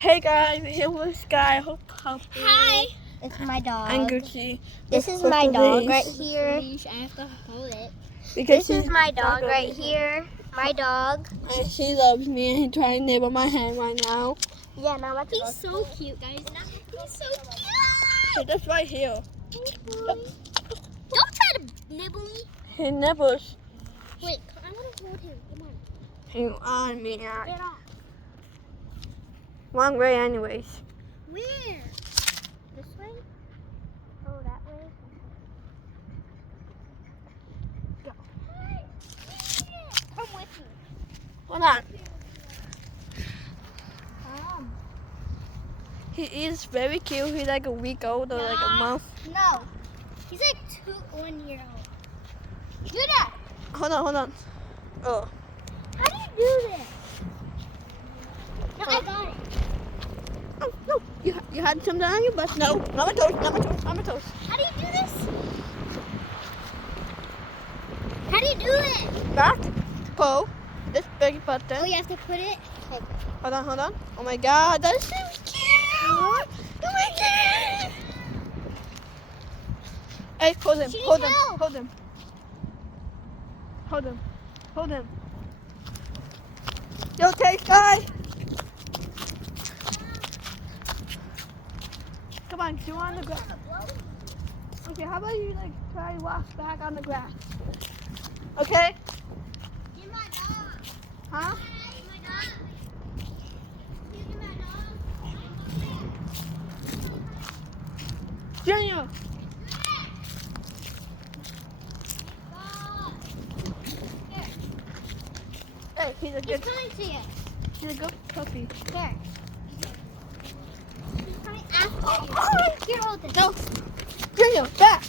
Hey guys, here with Sky. Hi. It's my dog. And Gucci. This is my dog right here. I have to hold it. Because This is my dog right here. My dog. And she loves me and he's trying to nibble my hand right now. Yeah, now my dog. He's so cute, guys. He's so cute. He's just right here. Don't try to nibble me. He nibbles. Wait, I want to hold him. Come on. He's on me. Get off. Wrong way anyways. Where? This way? Oh, that way? Go. Hey, come with me. Hold on. Come. He is very cute. He's like a week old or like a month. No. He's like 1 year old. Do that. Hold on. Oh. How do you do this? No, I got it. Oh, no. You had something on your butt. No. Not my toes. How do you do this? How do you do it? Back. Pull. This big button. Oh, you have to put it? Okay. Hold on. Oh my god, that's so cute! Oh my god! Hey, hold him. You okay, Sky? Come on, do on the grass. Okay, how about you like try to walk back on the grass? Okay? Give my dog. Huh? Give my dog. Give my dog. Junior! Hey, he's a He's good coming to you. He's a good puppy. There. He's coming after you. Here, hold this. No! Junior, back!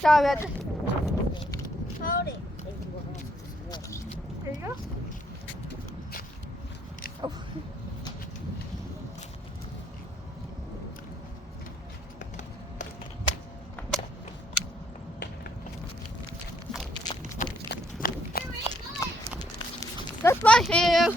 Sorry, I just... Hold it. There you go. Oh. That's right here.